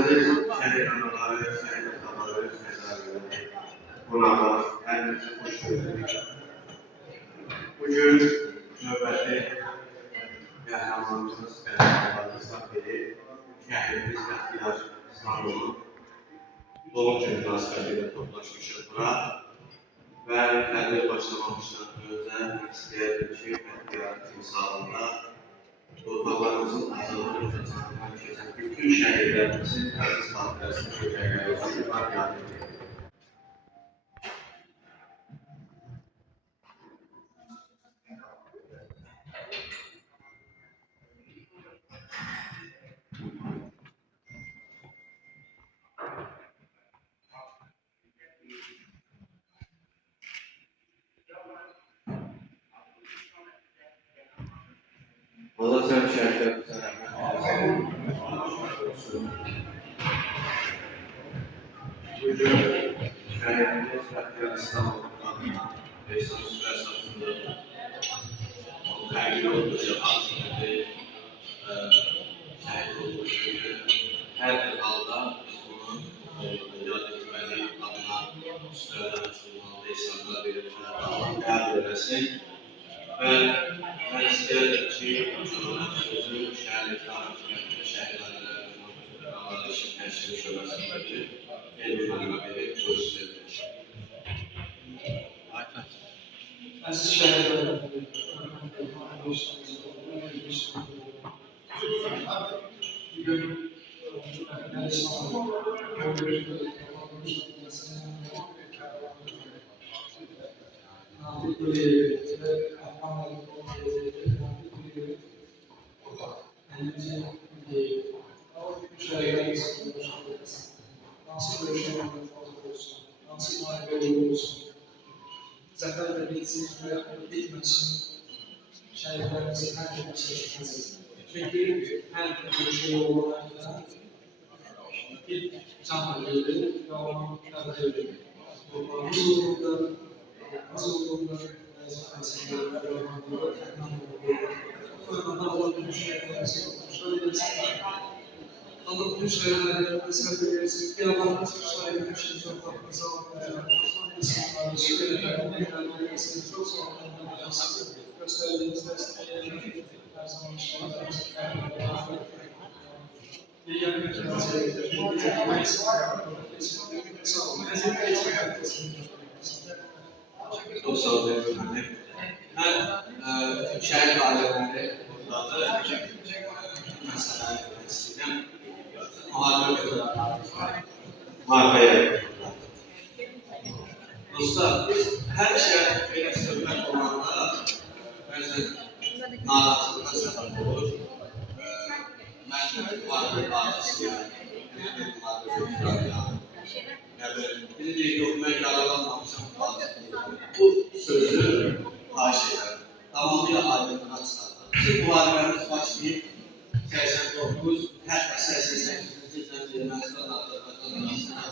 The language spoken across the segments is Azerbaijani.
Aziz şehit anaları, şehit ataları, şehitlerimiz, qonaqlar, hər birisi xoş gördük. Bugün növbəti qəhrəmanımız, qəhrəmanlarımızdan biri şəhidimiz Bəxtiyar İslamovun doğum günü münasibətilə toplaşmışıq bura və tədbir başlamamışdan öncə istəyərdim ki, Bəxtiyar timsalında torpaqlarımızın azadlığı ucacağından keçən bütün şəhidlərimizin əziz xatirəsini çökəkləri üçün yad edir. Allah sen şəhidlərimizə rəhmət eylesin. Bugün şəhidimiz Bəxtiyar İslamovun Veysan Süper satında təqdir olunacaq aslında şəhid olmuş çünki hər bir halda biz bunu yad etməli adına Süperdən açılmalı Veysanlar verilməli Allah qəbul eləsin və mən istəyərdim ki, uçurulan sözü şəhid tarixində şəhidlərinin Ağadışın təşkil şöbəsindəki elmi mənə verib göstərir. Aziz şəhidlərimiz, bugün zaten bitsin ve bitmesin şehitlerimizin her türlü çalışması. Çünkü her türlü şey olarak da ilk çamaydı ve onun kaderi. Huzurunda Allah'ın şehirlerine sebebiyesin, yalanlı çıkışlarıyla bir şey sokakımıza insanlarla şehirlerine çok sağlıklı gösterdiğiniz destekleri her zaman şehirlerimize diğer ülkelerde Çok sağ olun efendim. Ben şehir aileleri buradadır. Mesela eskiden markaya dostlar, biz her şey böyle söhbət olanda bəzən narazılığa səbəb olur. Mən vardı bazısı biri deyir, yox, mən yaralanmamışam bazı. Bu sözü xahiş ederim. Tamamıyla aydınlığa çıxardır. Bizim müharibəmiz başlayıb 89, hətta 88-ci ildən Ermənistan Azərbaycan arasında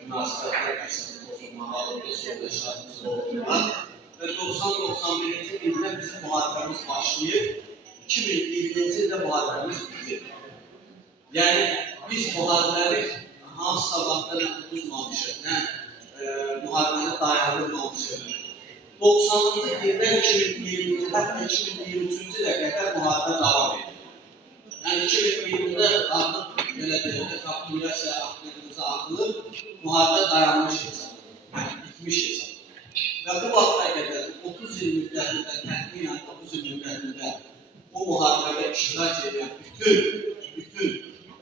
münasibətlər başladı. Mahalıqda soydaşlarımız oldular və 90-91-ci ildə bizim müharibəmiz başlayıb 2020-ci ildə müharibəmiz bitir. Yəni biz müharibəli hansı sabahları uzmamışıq, nə müharibəni dayandırmamışıq. 90-cı ildən 2020-ci, hətta 2023-cü ilə qədər müharibə davam edir. Yəni 2020-də artıq belə deyildi, kapitulyasiya aktlarımıza atılıb, müharibə dayanmış hesab, yəni bitmiş hesab. Və bu vaxta qədər 30 il müddətində, təxminən 30 il müddətində bu müharibədə iştirak edən bütün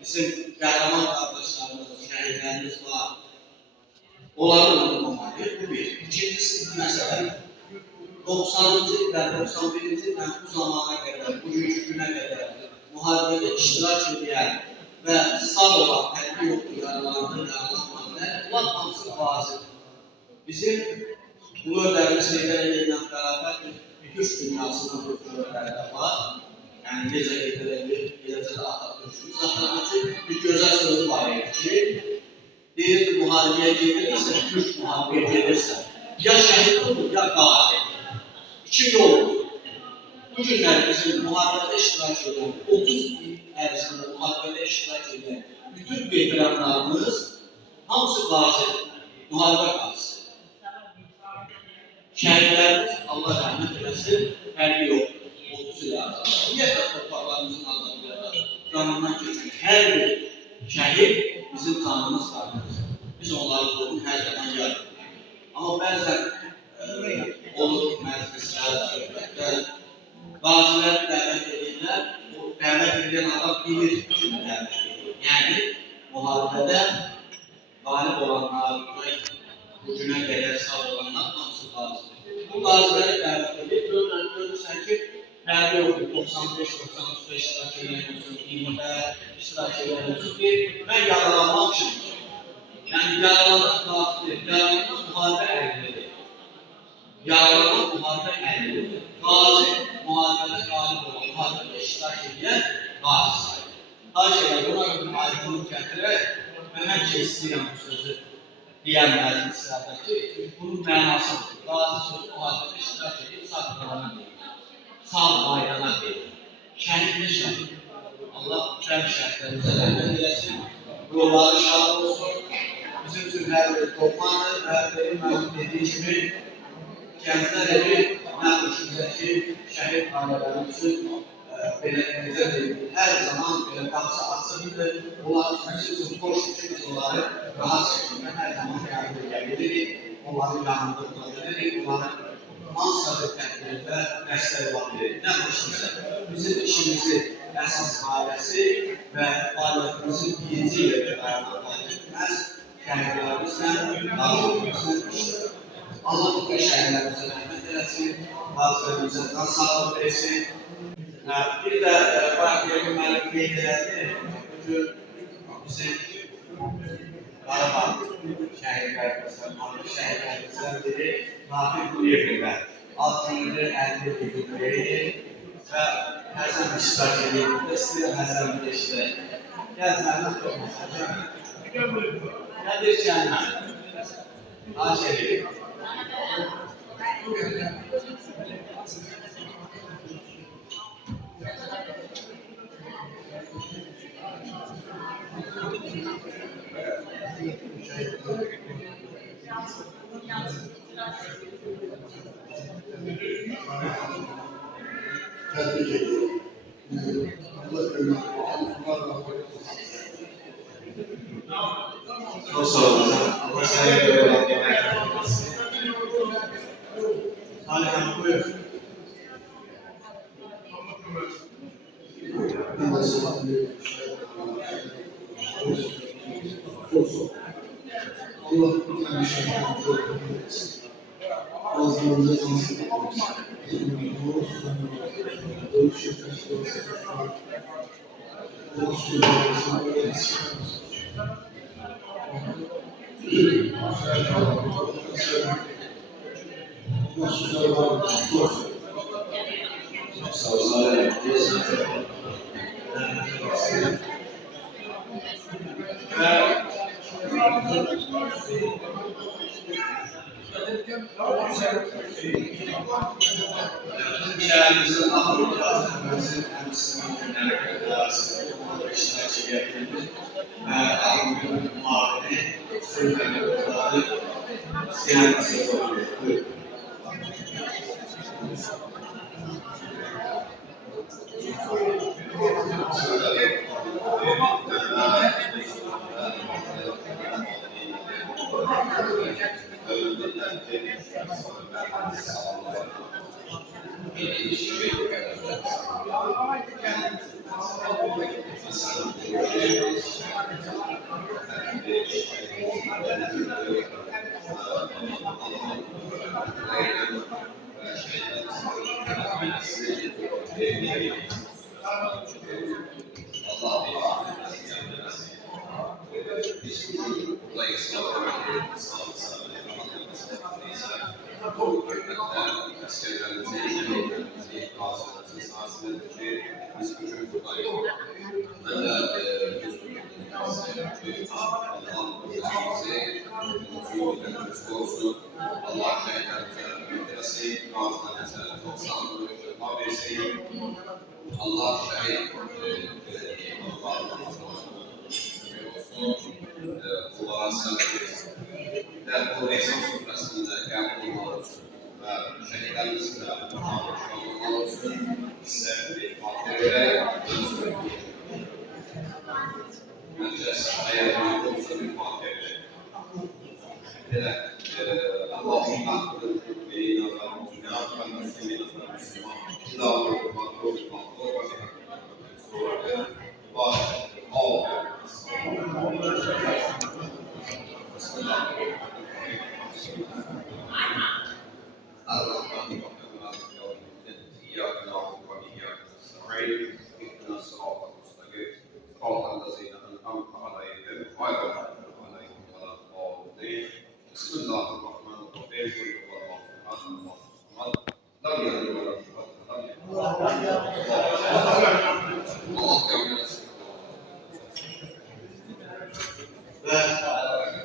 bizim qəhrəman qardaşlarımız, şəhidlərimiz var. Onları unutmamalıyıq, bu bir. İkincisi bu məsələ 90-cı ildən, 91-ci ildən bu zamana qədər, bugünkü günə qədər müharibədə iştirak edən və sağ olan, həddi yoxdur, yaralanmayanlar, bunlar hamısı vazir. Bizim bu ödərimiz Heydər Əliyev bərabər Türk dünyasının ödərləri də var. Yəni, necə Heydər Əliyev, eləcə də Atatürk'ün. Zaten bir gözəl sözü var ki, deyirdi, müharibəyə gedirsə, Türk müharibəyə gedirsə, ya şəhid olur, ya qazi. İki yol olur. Bu Bu günlər bizim müharibədə iştirak edən, 30 il ərzində müharibədə iştirak edən bütün veteranlarımız hamısı qazidir, müharibə qazisi. Şəhidlərimiz, Allah rəhmət eləsin, fərqi yoxdur, 30 il ərzində. Ümumiyyətlə, torpaqlarımızın azadlıqları canından keçən hər bir şəhid bizim canımız qarşımızdır. Biz onları qorun hər zaman yardım. Amma bəzən olur məclislər, söhbətlər, qaziləri dəvət edirlər, o dəvət edən adam bilir kimi dəvət edir. Yəni, müharibədə qalib olanlar, bu günə qədər sağ olanlar hamısı qazidir. Bu qaziləri dəvət edir, görürsən ki, fərqi yoxdur, 95-95 iştirak edən olsun, 20-də iştirak edən olsun ki, mən yaralanmaq üçün. Yəni, yaralanan qazidir, yaralanan müharibə əllidir. Yaralanan müharibə əllidir. Qazi, müharibədə qalib olan, müharibədə iştirak edən qazi sayılır. Xahiş edirəm, buna görə aydınlıq gətirək və mən ki, istəyirəm bu sözü deyən məclislərdə ki, bunun mənasıdır. Qazi sözü müharibədə iştirak edib, sağ qalana deyil, sağ qaydana deyil. Şəhid nə şəhid? Allah cəm şəhidlərimizə rəhmət eləsin, yolları şad olsun. Bizim üçün hər bir toplanır və benim mənim dediği kimi Gənclər evi mən düşüncəki şəhid ailələrimiz üçün belə necə deyil, hər zaman belə qapısı açıqdır. Onlar üçün xoş ki, biz onları rahat şəkildə hər zaman yardım edebilirik, onları yanında tutabilirik, onları hansısa bir tədbirdə dəstək olabilirik. Nə xoşumsa, bizim işimizi əsas ailəsi və ailətimizin birinci yerdə dayanmaq etməz, şəhidlərimizlə, lazımımızla işlədir. Allah bütün şəhidlərimizə rəhmət eləsin, qazilərimizə can sağlıq versin. Bir də Bakıya müəllim qeyd elədi, bugün bizim Qarabağ şəhidlərimizdən, hangi şəhidlərimizdən biri Nafiq Quliyevində alt günüdür, 50 günlüyü və Həsən iştirak edib, istəyir Həsən bir iştirak. Gəzməkdən olmasın. Nədir gəlmə? Xahiş edib. Tebrik ediyorum. Allah ömür Çok sağ olun. Allah sayın görevlendirmek. Salih Hanım buyur. Allah bir şeyden etsin. Bazılarında nasıl Şehrimizin Ahmet Gazi'nin emsinin günlerinde arasında iştirak ediyoruz. Ahmet'in muhabiri, sözlerine kurtarı, siyasetçi oluyor. Buyurun. Allah şahit Allah'a bu resim sofrasında kabul olsun ve şehitlerimizin de olsun size bir fatihaya herkes hayatına olsa bir fatihaya Allah'ın hakkını ve inanatlarını Müslüman Allah'ın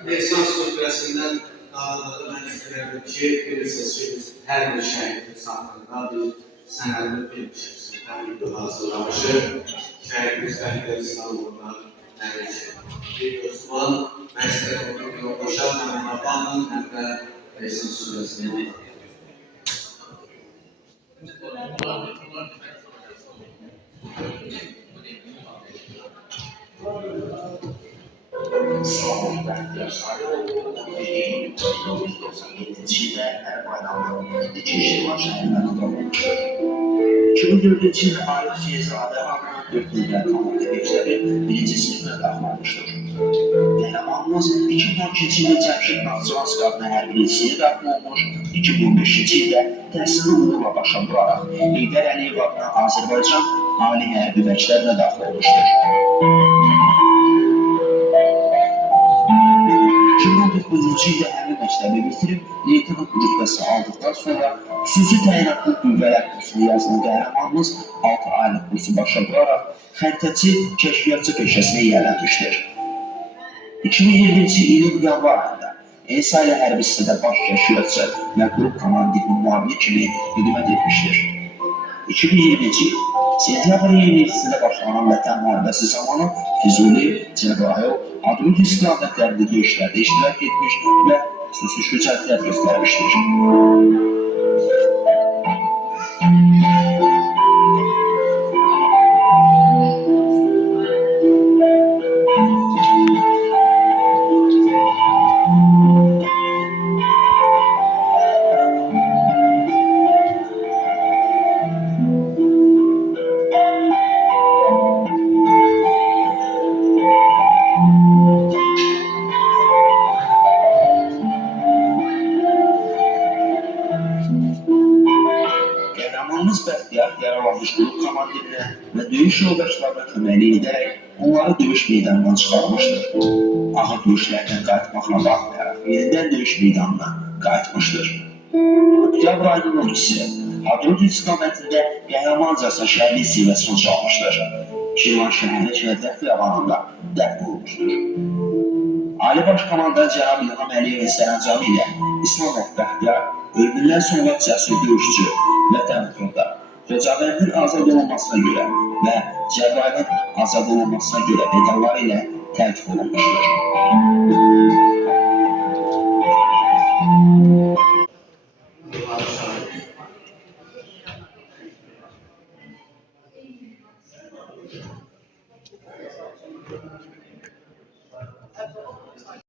ve esas sofrasından dağıldığı menüslerindeki bir seçimiz her bir şehit hakkında bir senaryo film çekisinden video hazırlamışı. Şehitimiz Bəhdir İstanbul'dan bir Osman, Məslək Oğlu Yoldaşar Məmnabanın hem de esas sofrasını İstanbul Bəhdir Sarıoğlu 1997-ci ildə Ərbayramın 2 Şirvan şəhərində tutulmuşdur. 2004-cü ildə Arif Feyzadə adına 4 ildə komanda məktəbi 1-ci sinifə daxil Qəhrəmanımız 2012-ci ildə Cəmşid Naxçıvansk adına hərbi liseye daxil olmuş, 2015-ci ildə təhsilini uğurla başa vuraraq Heydər Əliyev adına Azərbaycan Ali Hərbi Məktəbinə daxil olmuşdur. 2019-cu ildə hərbi məktəbi bitirib, leytenant rütbəsi aldıqdan sonra xüsusi təyinatlı qüvvələr kursuna yazılan qəhrəmanımız 6 aylıq kursu başa vuraraq xəritəçi, kəşfiyyatçı peşəsinə yiyələnmişdir. 2020-ci ilin yanvar ayında Ensayla hərbi hissədə baş kəşfiyyatçı və qrup komandirinin müavini kimi xidmət etmişdir. 2020-ci il sentyabr 27-sində başlanan Vətən müharibəsi zamanı Füzuli, Cəbrayıl, Hadrut istiqamətlərində döyüşlərdə iştirak etmiş və xüsusi şücaətlər göstərmişdir. Qəhrəmanımız Bəxtiyar yaralanmış qrup komandirinə və döyüş yoldaşlarına köməklik edərək onları döyüş meydanından çıxarmışdır. Ağır döyüşlərdən qayıtmaqla baxmayaraq yenidən döyüş meydanına qayıtmışdır. Oktyabr ayının 12-si Hadrut istiqamətində qəhrəmancasına şəhərlik zirvəsini çalmışdır. Şirvan şəhəri Şəhədət xiyabanında dəfn olunmuşdur. Ali Baş Komandan Cənab İlham Əliyevin sərəncamı ilə İslam Bəxtiyar ölümündən sonra cəsur döyüşçü Vətən uğrunda Xocabəndin azad olunmasına görə və Cəbrayılın azad olunmasına görə medalları ilə təltif olunmuşdur.